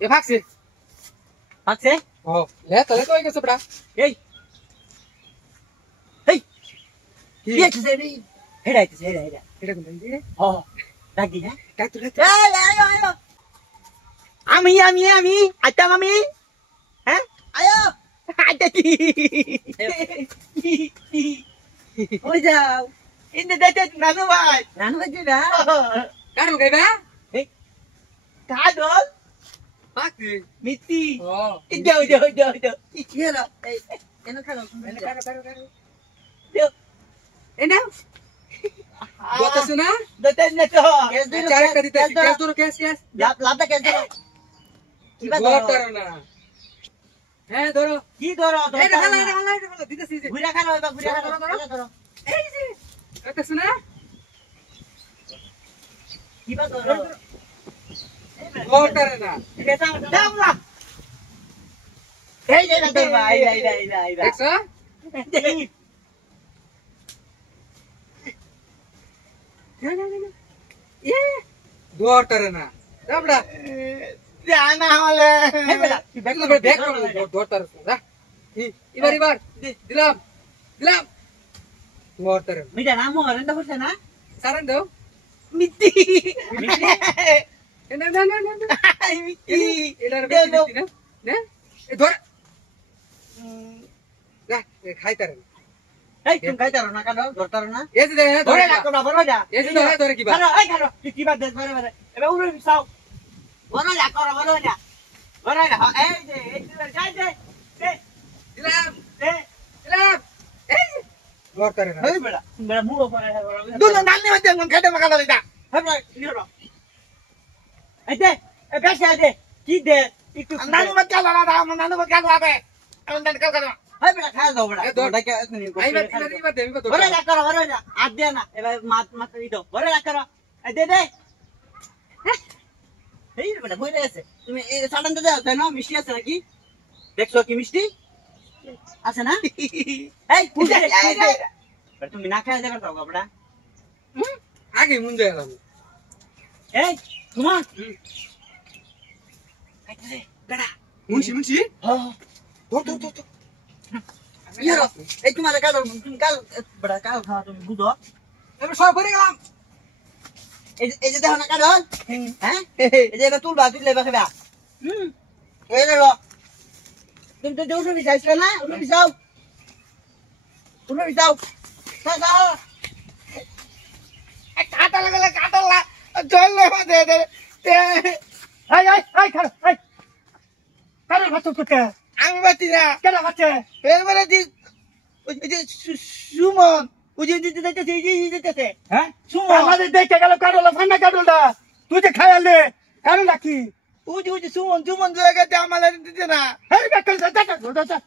এ ভাগছে ভাগছে ও লেতো হয়ে গেছে বড়া এই এই কি কি আছে রে হেডাইতেছে হেডা এটা কোন দিকে ও ডাকি হ্যাঁ কাই তো এই আয় আয় আমি আইতাম আমি হ্যাঁ আয়ো আইতাছি ওই যাও ইন্দে দেখতে নানু ভাই না কারো গাইবা এই কাদল ভাগছে মিতি ও যাও কি হলো এই এনো খালো কারো দেও এনা বতাছ না দতেন না তো চারটা দিতে গ্যাস ধরো গ্যাস লাভটা কেন ধরো কিবা ধরো ধরো না হ্যাঁ ধরো কি ধরো এটা হালা দিতেছি যে ঘুরা খানো এবার ঘুরা ধরো এই যে বতাছ না কিবা ধরো ধরতার না কেসা দামলা এই যে না ধর ভাই এই দেখছো না এ ধরতার না দাবড়া জানা হলে এই বেটা ব্যাক করো ধরতার না এবার দিলাম ধরতার মিটা নাম হরেন্দ করছে না সারান দাও মিতি না মিতি এটার বেশি দিছি না না এ ধর না খাইতার এই তুমি খাইতারো না কাটো ধরতারো না এই যে ধরে রাখো না বড় যা এই যে ধরে কি বা খানো এই খানো কি বাদ দে ধরে এবার উড়ে বিছাও বড় যা করো বড় যা এই যে এই যাই দে দিলাম দে এই ধরতার না এই বেটা বেটা মুড়ো পড়ে দুনো নানি মধ্যে কোন খাইতে মাখালা দিতা এই বেটা নিরো এই দে এই বেশা দে কি দে একটু নানি মত কালা না নানি মত কালা দে আমি নানি কালা এই বেটা খাই দাও বেটা এই ধর। ওটাকে এতনি আই বাদ দেবি কত বড় যা করো বড় যা আদ দে না এবার মাত দিও বড় যা করো এই দে এই বেটা বইরে আছে তুমি এই সাডানটা দাও তাই না মিষ্টি আছে নাকি দেখছো কি মিষ্টি আছে না এই পূজা তুমি না খাই দেবে তো বাবড়া আগে মুন যাইলাম এই তোমার বেটা মুন্সি ধর ইয়ারো এই তোমার কাল তুমি কাল বড় কাল খাওয়া তুমি বুঝো এবার সব ভরে গেলাম এই যে দেখো না কাল হ্যাঁ এই যে এটা তুলবা তুললে বাকিবা এই দেখো তুমি তো জোর বিছাইছ না উঠে বিছাও কাটা লাগলে কাটালা জল দে দে খারো ভাত করতে আমি বাতি না কেন খাচ্ছে এবারে দি ওই যে সুমন ওই যে দিতে দিতে হ্যাঁ আমাদের দেখে গেল কারোলা ফান্না কারোলা তুই যে খায়ালে কারো নাকি ওই যে সুমন জায়গাতে আমার দিতে না এই বেকল দাদা